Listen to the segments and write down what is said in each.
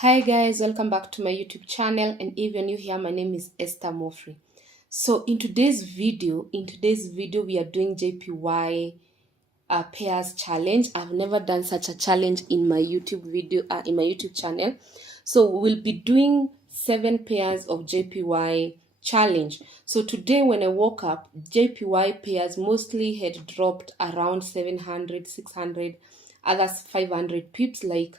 Hi guys, welcome back to my YouTube channel, and if you're new here, my name is Esther Mofri. So in today's video, we are doing JPY pairs challenge. I've never done such a challenge in my YouTube channel. So we'll be doing 7 pairs of JPY challenge. So today when I woke up, JPY pairs mostly had dropped around 700, 600, others 500 pips. Like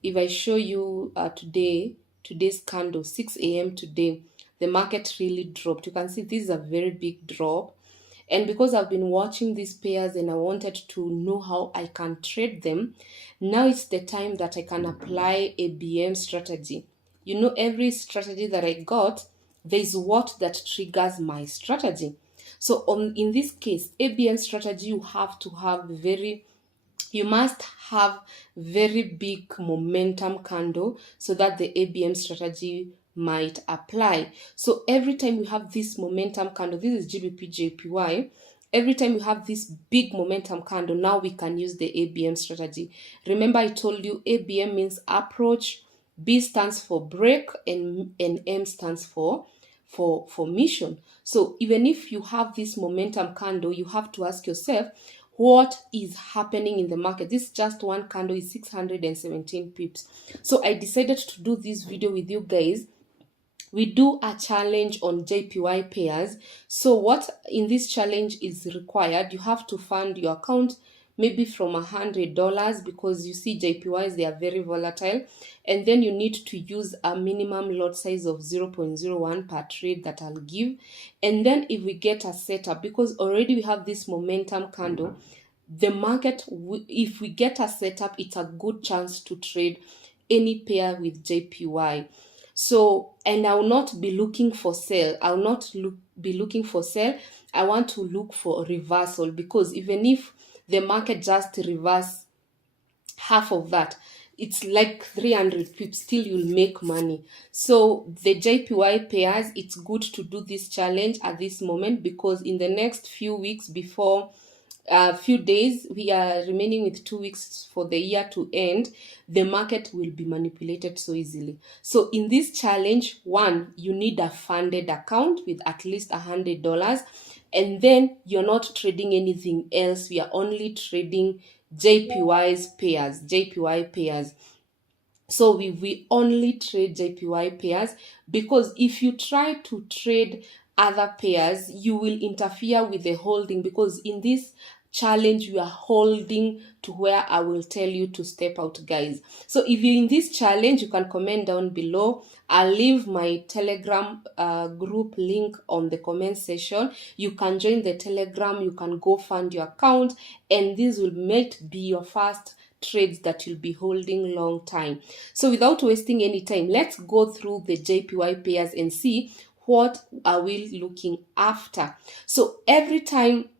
if I show you today's candle, 6 a.m. today, the market really dropped. You can see this is a very big drop. And because I've been watching these pairs and I wanted to know how I can trade them, now it's the time that I can apply a BM strategy. You know, every strategy that I got, there's what that triggers my strategy. So in this case, ABM strategy, you must have very big momentum candle so that the ABM strategy might apply. So every time we have this momentum candle, this is GBP JPY, every time we have this big momentum candle, now we can use the ABM strategy. Remember I told you ABM means approach, B stands for break, and M stands for mission. So even if you have this momentum candle, you have to ask yourself, what is happening in the market? This just one candle is 617 pips. So I decided to do this video with you guys. We do a challenge on JPY pairs. So what in this challenge is required, you have to fund your account maybe from $100, because you see JPYs, they are very volatile, and then you need to use a minimum lot size of 0.01 per trade that I'll give. And then if we get a setup, because already we have this momentum candle, the market, if we get a setup, it's a good chance to trade any pair with JPY. So, and I will not be looking for sell. I will not be looking for sell. I want to look for reversal, because even if the market just reverse half of that, it's like 300 pips, still you'll make money. So the JPY pairs, it's good to do this challenge at this moment, because in the next few weeks, before few days, we are remaining with 2 weeks for the year to end, the market will be manipulated so easily. So in this challenge, one, you need a funded account with at least $100, and then you're not trading anything else. We are only trading JPY pairs. So we only trade JPY pairs, because if you try to trade other pairs, you will interfere with the holding, because in this challenge you are holding to where I will tell you to step out, guys. So if you're in this challenge, you can comment down below. I'll leave my Telegram group link on the comment section. You can join the Telegram, you can go fund your account, and this will be your first trades that you'll be holding long time. So without wasting any time, let's go through the JPY pairs and see what are we looking after. So every time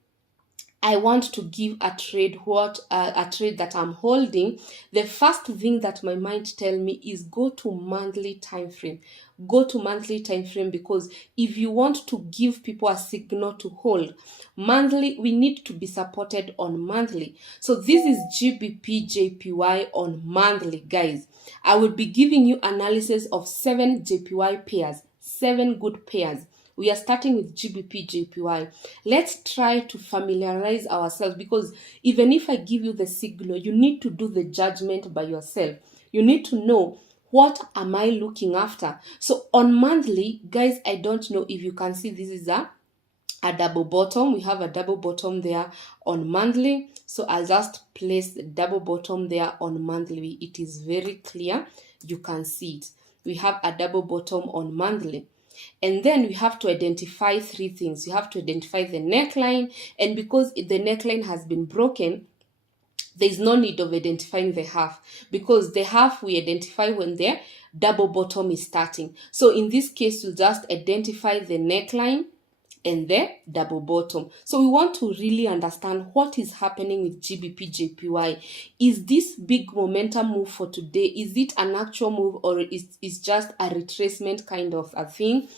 I want to give a trade that I'm holding, the first thing that my mind tell me is go to monthly time frame. Go to monthly time frame, because if you want to give people a signal to hold monthly, we need to be supported on monthly. So this is GBP JPY on monthly, guys. I will be giving you analysis of 7 JPY pairs, 7 good pairs. We are starting with GBP JPY. Let's try to familiarize ourselves, because even if I give you the signal, you need to do the judgment by yourself. You need to know, what am I looking after? So on monthly, guys, I don't know if you can see, this is a double bottom. We have a double bottom there on monthly. So I'll just place the double bottom there on monthly. It is very clear. You can see it. We have a double bottom on monthly. And then we have to identify 3 things. You have to identify the neckline, and because the neckline has been broken, there is no need of identifying the half, because the half we identify when the double bottom is starting. So in this case, you just identify the neckline and the double bottom. So we want to really understand what is happening with GBP JPY. Is this big momentum move for today? Is it an actual move, or is just a retracement kind of a thing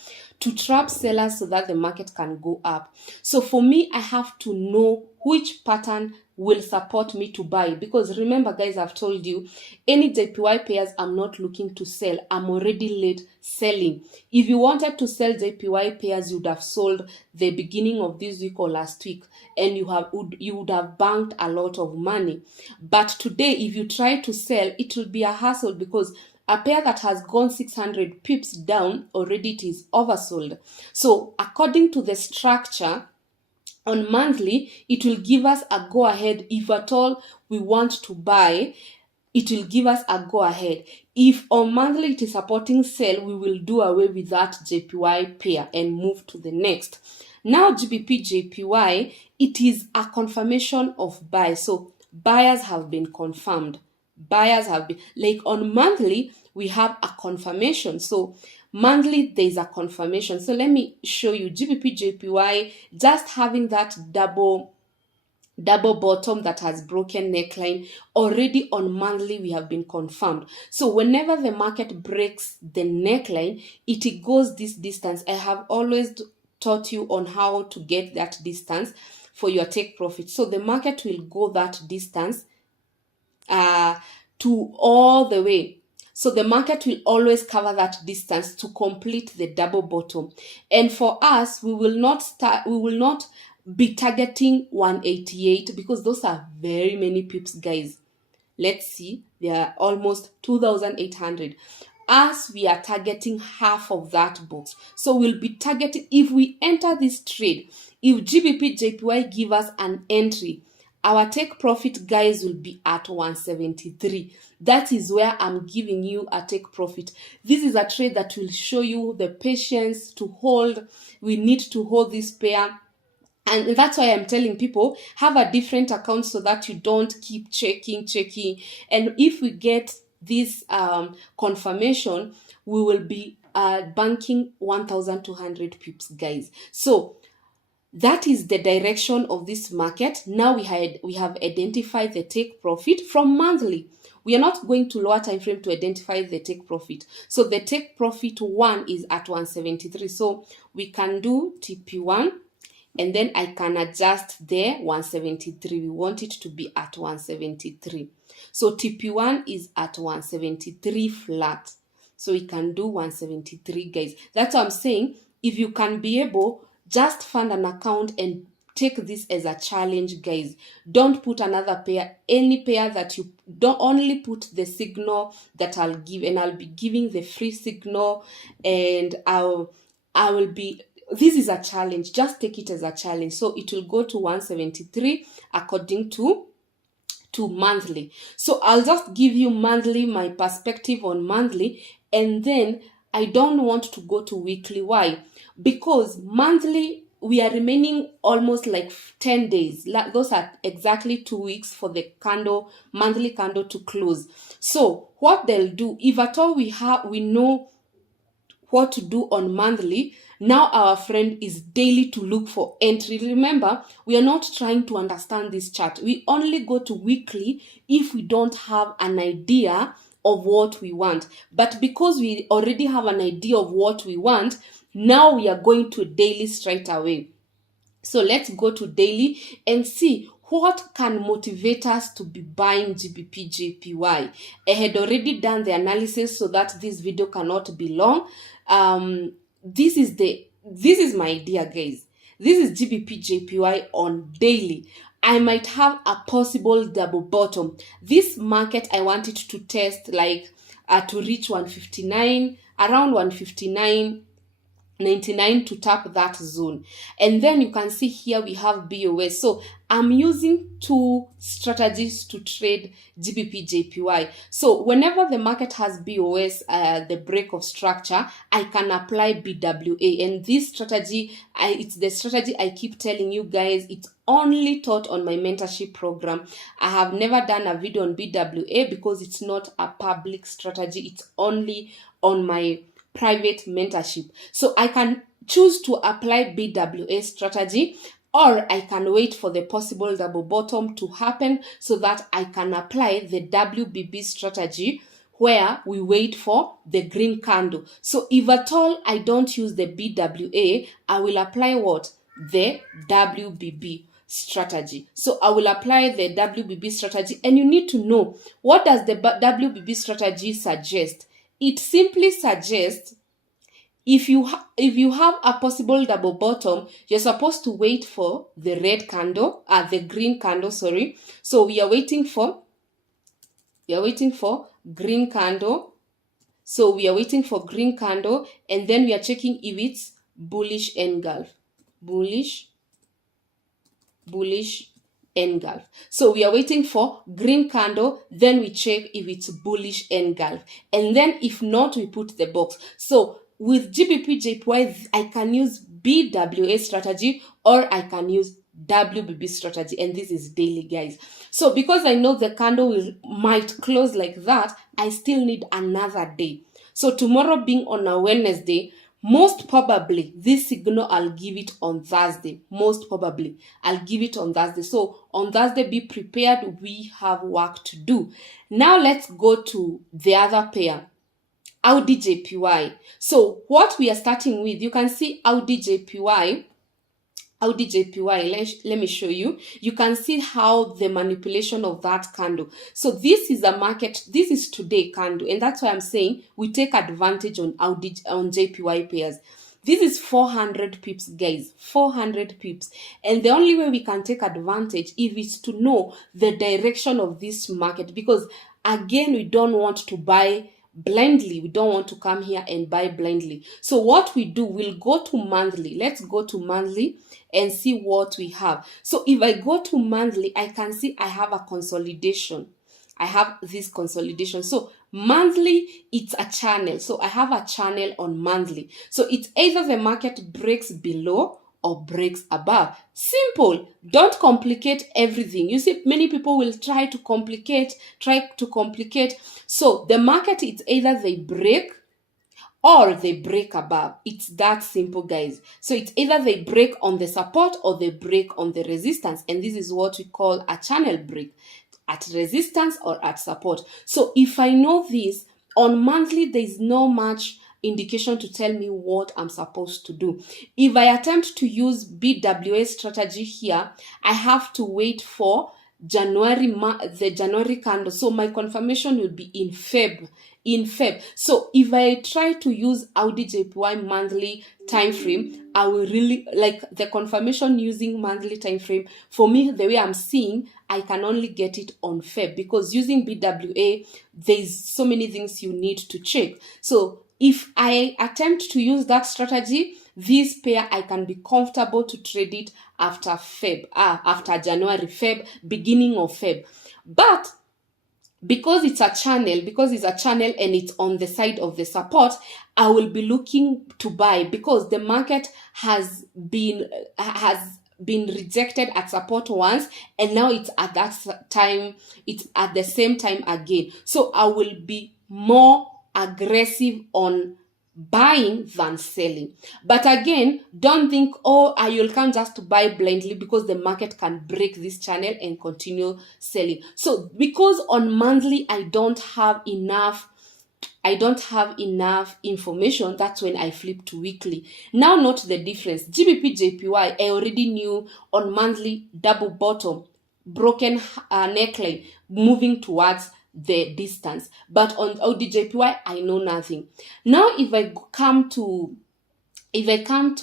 to trap sellers so that the market can go up? So for me, I have to know which pattern will support me to buy. Because remember, guys, I've told you, any JPY pairs I'm not looking to sell. I'm already late selling. If you wanted to sell JPY pairs, you'd have sold the beginning of this week or last week, and you would have banked a lot of money. But today, if you try to sell, it will be a hassle, because a pair that has gone 600 pips down, already it is oversold. So according to the structure, on monthly, it will give us a go ahead. If at all we want to buy, it will give us a go ahead. If on monthly it is supporting sell, we will do away with that JPY pair and move to the next. Now GBP JPY, it is a confirmation of buy. So buyers have been confirmed. Buyers have been, like on monthly, we have a confirmation. So monthly, there is a confirmation. So let me show you GBP JPY just having that double bottom that has broken neckline. Already on monthly, we have been confirmed. So whenever the market breaks the neckline, it goes this distance. I have always taught you on how to get that distance for your take profit. So the market will go that distance to all the way. So the market will always cover that distance to complete the double bottom. And for us, we will not be targeting 188, because those are very many pips, guys. Let's see, they are almost 2,800. As we are targeting half of that box. So we'll be targeting, if we enter this trade, if GBP JPY give us an entry, our take profit, guys, will be at 173. That is where I'm giving you a take profit. This is a trade that will show you the patience to hold. We need to hold this pair. And that's why I'm telling people, have a different account so that you don't keep checking. And if we get this confirmation, we will be banking 1,200 pips, guys. So that is the direction of this market. Now we have identified the take profit from monthly. We are not going to lower time frame to identify the take profit. So the take profit 1 is at 173. So we can do TP1, and then I can adjust there 173. We want it to be at 173. So TP1 is at 173 flat. So we can do 173, guys. That's what I'm saying. If you can be able, just fund an account and take this as a challenge, guys. Don't put another pair, any pair that you don't, only put the signal that I'll give, and I'll be giving the free signal, and I will be, this is a challenge. Just take it as a challenge. So it will go to 173 according to monthly. So I'll just give you monthly, my perspective on monthly, and then I don't want to go to weekly. Why? Because monthly, we are remaining almost like 10 days. Those are exactly 2 weeks for the candle, monthly candle to close. So what they'll do, if at all we know what to do on monthly, now our friend is daily to look for entry. Remember, we are not trying to understand this chart. We only go to weekly if we don't have an idea of what we want. But because we already have an idea of what we want, now we are going to daily straight away. So let's go to daily and see what can motivate us to be buying GBP JPY. I had already done the analysis so that this video cannot be long. This is my idea, guys. This is GBP JPY on daily. I might have a possible double bottom. This market, I want it to test like to reach 159, around 159.99 to tap that zone. And then you can see here we have BOS. So I'm using two strategies to trade GBP JPY. So whenever the market has BOS, the break of structure, I can apply BWA. And this strategy, it's the strategy I keep telling you guys. It's only taught on my mentorship program. I have never done a video on BWA because it's not a public strategy. It's only on my private mentorship. So I can choose to apply BWA strategy, or I can wait for the possible double bottom to happen so that I can apply the WBB strategy, where we wait for the green candle. So if at all I don't use the BWA, I will apply what? The WBB. strategy. So I will apply the WBB strategy, and you need to know, what does the WBB strategy suggest? It simply suggests, if you have a possible double bottom, you're supposed to wait for the red candle, the green candle, sorry. So we are waiting for green candle. So we are waiting for green candle, and then we are checking if it's bullish engulf. Bullish engulf. So we are waiting for green candle, then we check if it's bullish engulf, and then if not, we put the box. So with GBP JPY, I can use BWA strategy, or I can use WBB strategy, and this is daily, guys. So because I know the candle might close like that, I still need another day. So tomorrow being on a Wednesday, most probably this signal I'll give it on Thursday. Most probably I'll give it on Thursday. So on Thursday, be prepared. We have work to do. Now let's go to the other pair, Audi JPY. So what we are starting with, you can see Audi JPY. Let me show you. You can see how the manipulation of that candle. So this is a market, this is today candle, and that's why I'm saying we take advantage on JPY pairs. This is 400 pips, guys, 400 pips. And the only way we can take advantage is to know the direction of this market, because again, we don't want to buy blindly. We don't want to come here and buy blindly. So what we do, we'll go to monthly. Let's go to monthly and see what we have. So if I go to monthly, I can see I have a consolidation. I have this consolidation. So monthly, it's a channel. So I have a channel on monthly. So it's either the market breaks below or breaks above. Simple. Don't complicate everything. You see, many people will try to complicate. So the market, it's either they break or they break above. It's that simple, guys. So it's either they break on the support or they break on the resistance. And this is what we call a channel break, at resistance or at support. So if I know this, on monthly, there is no much indication to tell me what I'm supposed to do. If I attempt to use BWA strategy here, I have to wait for the January candle. So my confirmation will be in Feb. So if I try to use Audi JPY monthly time frame, I will really like the confirmation using monthly time frame. For me, the way I'm seeing, I can only get it on Feb, because using BWA, there's so many things you need to check. So if I attempt to use that strategy, this pair, I can be comfortable to trade it after January, Feb, beginning of Feb. But because it's a channel, and it's on the side of the support, I will be looking to buy, because the market has been rejected at support once, and now it's at that time, it's at the same time again. So I will be more aggressive on buying than selling. But again, don't think, you'll come just to buy blindly, because the market can break this channel and continue selling. So because on monthly I don't have enough information, that's when I flip to weekly. Now note the difference. GBP JPY, I already knew on monthly, double bottom, broken neckline, moving towards the distance. But on Audi JPY, I know nothing. Now if I come to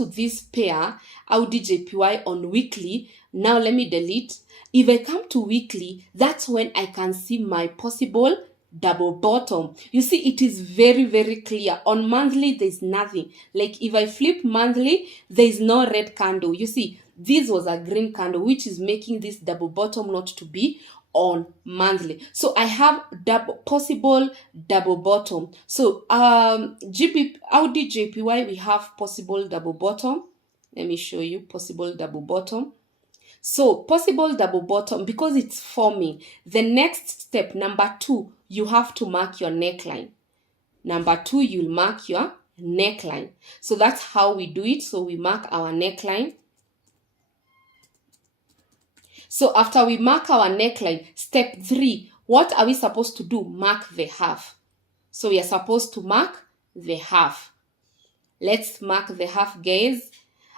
this pair, Audi JPY on weekly, now let me delete. If I come to weekly, that's when I can see my possible double bottom. You see, it is very, very clear. On monthly, there's nothing. Like if I flip monthly, there's no red candle. You see, this was a green candle, which is making this double bottom not to be on monthly. So I have possible double bottom. So Audi JPY, we have possible double bottom. Let me show you possible double bottom. So possible double bottom, because it's forming, the next step, number 2, you have to mark your neckline. Number 2, you'll mark your neckline. So that's how we do it. So we mark our neckline. So after we mark our neckline, step 3, what are we supposed to do? Mark the half. So we are supposed to mark the half. Let's mark the half, guys.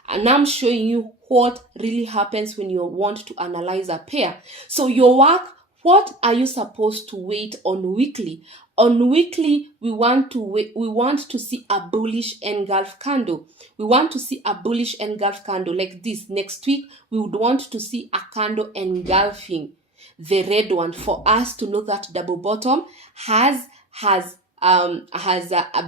And I'm showing you what really happens when you want to analyze a pair. So your work, what are you supposed to wait on weekly? On weekly, we want to see a bullish engulf candle. We want to see a bullish engulf candle like this. Next week, we would want to see a candle engulfing the red one for us to know that double bottom has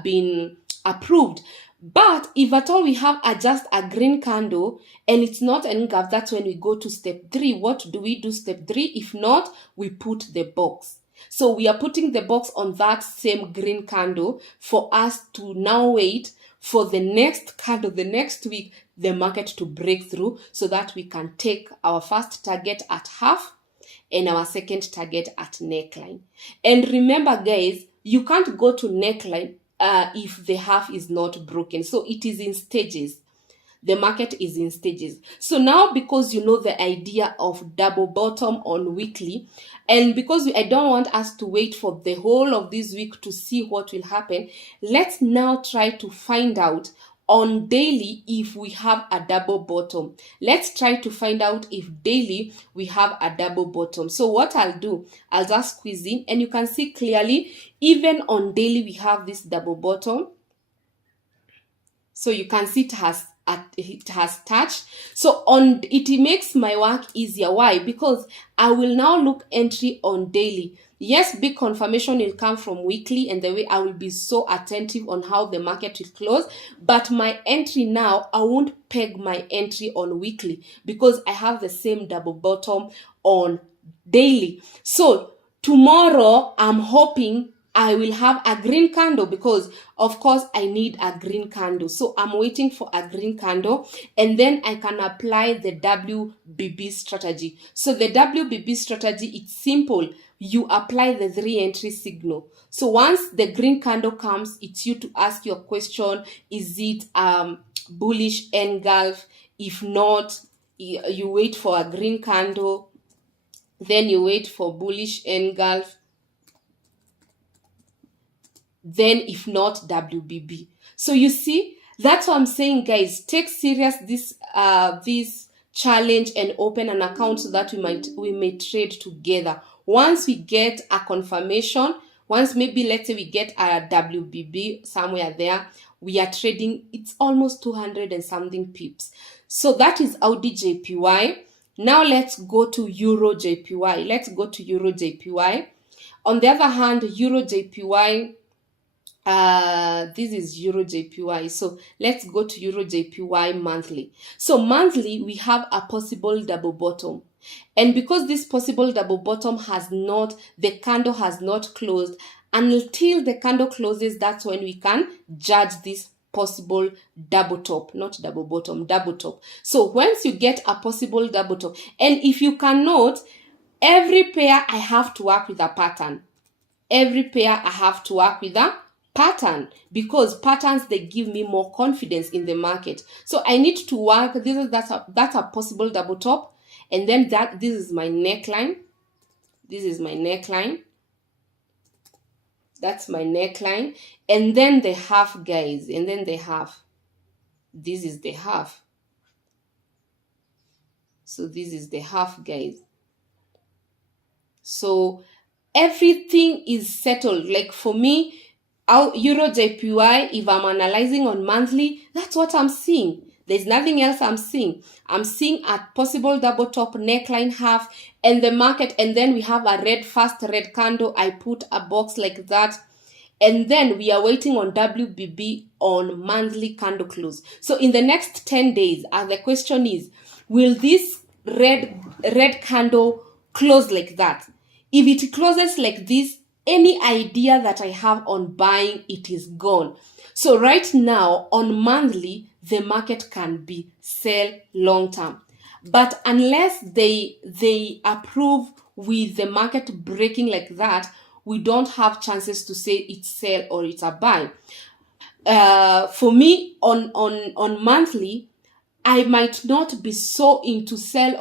been approved. But if at all we have just a green candle and it's not an engulf, that's when we go to step 3. What do we do step 3? If not, we put the box. So we are putting the box on that same green candle for us to now wait for the next candle, the next week, the market to break through so that we can take our first target at half and our second target at neckline. And remember, guys, you can't go to neckline if the half is not broken. So it is in stages. The market is in stages. So now, because you know the idea of double bottom on weekly, and because I don't want us to wait for the whole of this week to see what will happen, let's now try to find out on daily if we have a double bottom. Let's try to find out if daily we have a double bottom. So what I'll do, I'll just squeeze in, and you can see clearly, even on daily we have this double bottom. So you can see it has touched. So it makes my work easier. Why? Because I will now look entry on daily. Yes, big confirmation will come from weekly, and the way I will be so attentive on how the market will close. But my entry now, I won't peg my entry on weekly because I have the same double bottom on daily. So tomorrow, I'm hoping I will have a green candle because, of course, I need a green candle. So I'm waiting for a green candle, and then I can apply the WBB strategy. So the WBB strategy, it's simple. You apply the 3 entry signal. So once the green candle comes, it's you to ask your question, is it bullish engulf? If not, you wait for a green candle, then you wait for bullish engulf, then if not, WBB. So you see, that's what I'm saying, guys. Take serious this challenge and open an account so that we may trade together. Once we get a confirmation, once maybe let's say we get a WBB somewhere there, we are trading, it's almost 200 and something pips. So that is Audi JPY. Now let's go to Euro JPY. Let's go to Euro JPY. On the other hand, Euro JPY, this is Euro JPY. So let's go to Euro JPY monthly. So monthly, we have a possible double bottom. And because this possible double bottom the candle has not closed, until the candle closes, that's when we can judge this possible double top, not double bottom, double top. So once you get a possible double top, and if you can note, every pair I have to work with a pattern. Every pair I have to work with a pattern, because patterns, they give me more confidence in the market. So I need to work, that's a possible double top, and then this is my neckline. This is my neckline. That's my neckline. And then the half, guys, and then the half. This is the half. So this is the half, guys. So everything is settled. Like for me, Euro JPY, if I'm analyzing on monthly, that's what I'm seeing. There's nothing else I'm seeing. I'm seeing a possible double top, neckline, half, and the market, and then we have a first red candle. I put a box like that. And then we are waiting on WBB on monthly candle close. So in the next 10 days, the question is, will this red candle close like that? If it closes like this, any idea that I have on buying, it is gone. So right now on monthly, the market can be sell long term. But unless they approve with the market breaking like that, we don't have chances to say it's sell or it's a buy. For me, on monthly, I might not be so into sell,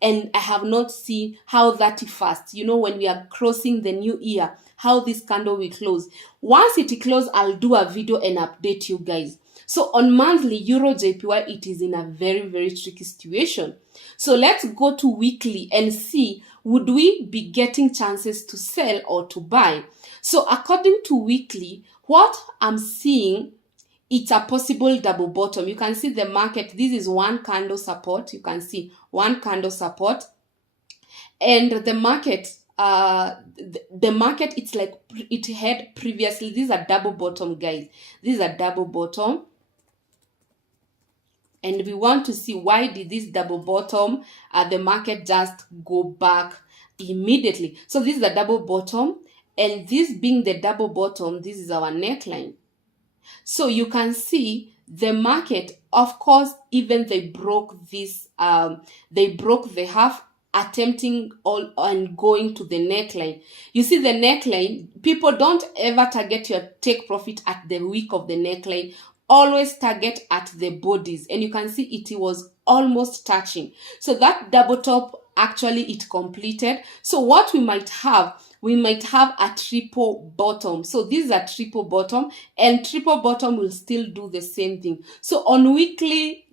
and I have not seen how 31st, when we are crossing the new year, how this candle will close. Once it closes, I'll do a video and update you guys. So on monthly Euro JPY, it is in a very, very tricky situation. So let's go to weekly and see, would we be getting chances to sell or to buy? So according to weekly, what I'm seeing, it's a possible double bottom. You can see the market, this is one candle support. You can see one candle support. And the market, it's like it had previously, this is a double bottom, guys. This is a double bottom. And we want to see, why did this double bottom, the market just go back immediately? So this is a double bottom, and this being the double bottom, this is our neckline. So you can see the market, of course, even they broke this, they broke the half, attempting all and going to the neckline. You see the neckline, people don't ever target your take profit at the wick of the neckline. Always target at the bodies, and you can see it was almost touching. So that double top, actually it completed. So what we might have a triple bottom. So this is a triple bottom, and triple bottom will still do the same thing. So on weekly,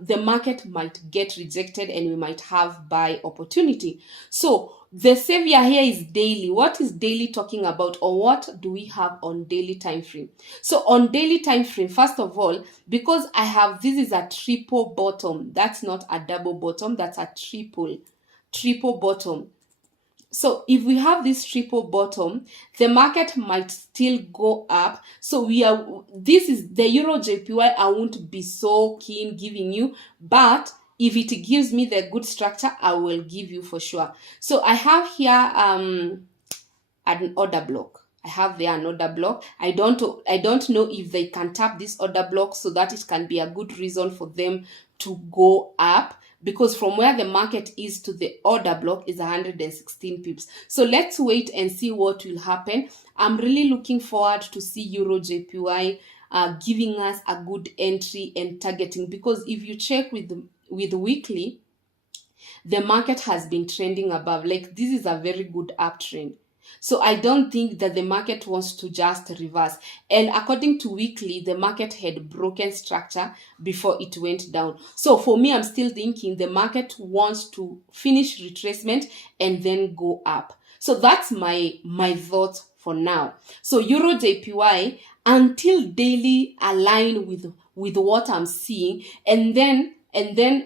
the market might get rejected and we might have buy opportunity. So the savior here is daily. What is daily talking about, or what do we have on daily time frame? So on daily time frame, first of all, because I have, this is a triple bottom, that's not a double bottom, that's a triple bottom. So if we have this triple bottom, the market might still go up. So this is the Euro JPY. I won't be so keen giving you, but if it gives me the good structure, I will give you for sure. So I have here an order block. I have there an order block. I don't know if they can tap this order block so that it can be a good reason for them to go up, because from where the market is to the order block is 116 pips. So let's wait and see what will happen. I'm really looking forward to see Euro JPY giving us a good entry and targeting, because if you check with weekly, the market has been trending above. Like, this is a very good uptrend. So I don't think that the market wants to just reverse. And according to weekly, the market had broken structure before it went down. So for me, I'm still thinking the market wants to finish retracement and then go up. So that's my thoughts for now. So Euro JPY, until daily align with what I'm seeing, and then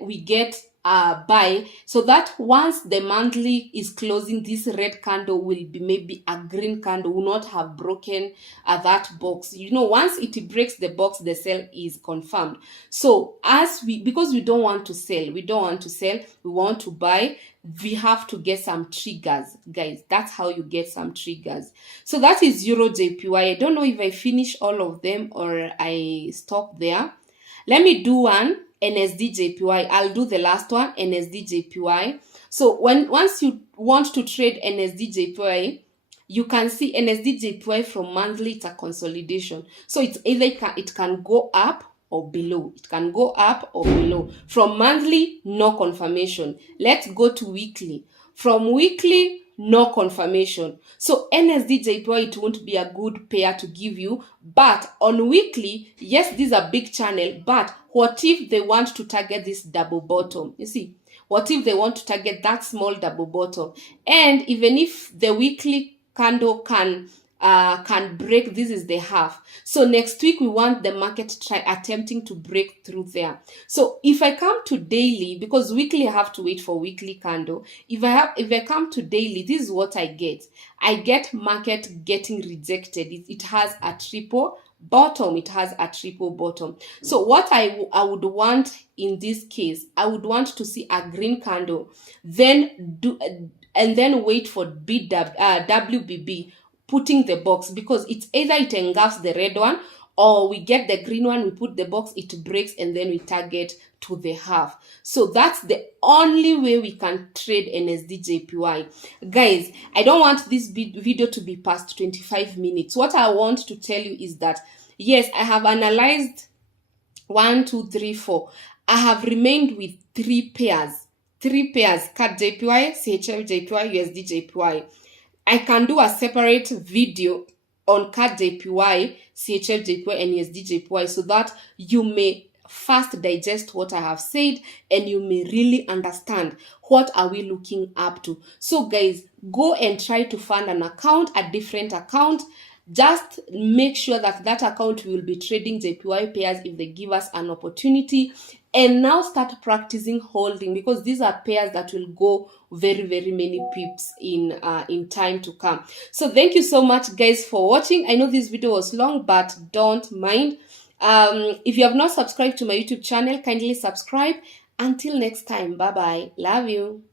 we get buy, so that once the monthly is closing, this red candle will be maybe a green candle, will not have broken that box. You know, once it breaks the box, the sell is confirmed. So because we don't want to sell, we want to buy, we have to get some triggers, guys. That's how you get some triggers. So that is Euro JPY. I don't know if I finish all of them or I stop there. Let me do one NSD JPY. I'll do the last one, NSD JPY. So once you want to trade NSD JPY, you can see NSD JPY from monthly, it's a consolidation. So it's either it can go up or below. It can go up or below. From monthly, no confirmation. Let's go to weekly. From weekly, no confirmation. So NSD JPY, it won't be a good pair to give you. But on weekly, yes, this is a big channel, but what if they want to target this double bottom? You see, what if they want to target that small double bottom? And even if the weekly candle can break, this is the half. So next week we want the market attempting to break through there. So if I come to daily, because weekly I have to wait for weekly candle. If I come to daily, this is what I get. I get market getting rejected. It has a triple bottom. It has a triple bottom. So what I would want in this case, I would want to see a green candle, then wait for WBB putting the box, because it's either it engulfs the red one or we get the green one, we put the box, it breaks, and then we target to the half. So that's the only way we can trade NSD JPY. Guys, I don't want this video to be past 25 minutes. What I want to tell you is that, yes, I have analyzed 1, 2, 3, 4. I have remained with 3 pairs. CAD JPY, CHF JPY, USD JPY. I can do a separate video on CAD JPY, CHF JPY, and USD JPY so that you may first digest what I have said and you may really understand what are we looking up to. So guys, go and try to fund an account, a different account. Just make sure that that account will be trading JPY pairs if they give us an opportunity, and now start practicing holding, because these are pairs that will go very many pips in time to come. So thank you so much guys for watching. I know this video was long, but don't mind. If you have not subscribed to my YouTube channel, kindly subscribe. Until next time, bye bye. Love you.